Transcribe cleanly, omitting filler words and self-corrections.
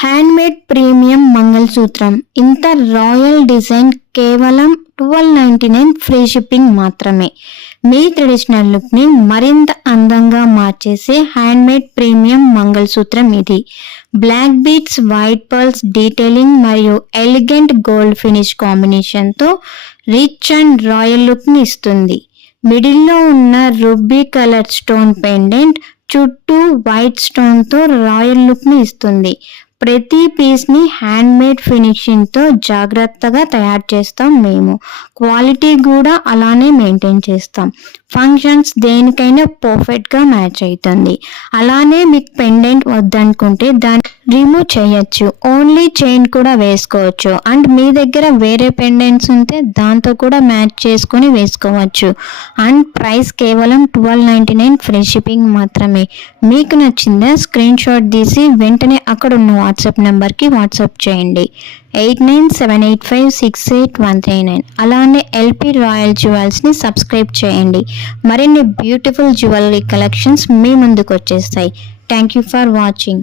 Handmade premium మంగళసూత్రం. ఇంత royal design కేవలం 1299 ఫ్రీ షిప్పింగ్ మాత్రమే. మీ ట్రెడిషనల్ లుక్ని మరింత అందంగా మార్చేసే హ్యాండ్మేడ్ ప్రీమియం మంగళసూత్రం ఇది. Black beads, white pearls detailing మరియు ఎలిగెంట్ గోల్డ్ ఫినిష్ కాంబినేషన్తో రిచ్ అండ్ రాయల్ లుక్ని ఇస్తుంది. మిడిల్లో ఉన్న రూబీ కలర్ స్టోన్ పెండెంట్ చుట్టూ వైట్ స్టోన్తో రాయల్ లుక్ని ఇస్తుంది. ప్రతి పీస్ని హ్యాండ్మేడ్ ఫినిషింగ్తో జాగ్రత్తగా తయారు చేస్తాం మేము. క్వాలిటీ కూడా అలానే మెయింటైన్ చేస్తాం. ఫంక్షన్స్ దేనికైనా పర్ఫెక్ట్గా మ్యాచ్ అవుతుంది. అలానే మీకు పెండెంట్ వద్దనుకుంటే దాన్ని రిమూవ్ చేయొచ్చు. ఓన్లీ చైన్ కూడా వేసుకోవచ్చు. అండ్ మీ దగ్గర వేరే పెండెంట్స్ ఉంటే దాంతో కూడా మ్యాచ్ చేసుకొని వేసుకోవచ్చు. అండ్ ప్రైస్ కేవలం 1299 ఫ్రీ షిప్పింగ్ మాత్రమే. మీకు నచ్చిందా స్క్రీన్ షాట్ తీసి వెంటనే అక్కడ ఉన్న వాట్సాప్ నెంబర్కి వాట్సాప్ చేయండి. 8978568139. అలానే ఎల్పి రాయల్ జ్యువెల్స్ని సబ్స్క్రైబ్ చేయండి. మరిన్ని బ్యూటిఫుల్ జ్యువెలరీ కలెక్షన్స్ మీ ముందుకు వచ్చేస్తాయి. Thank you for watching.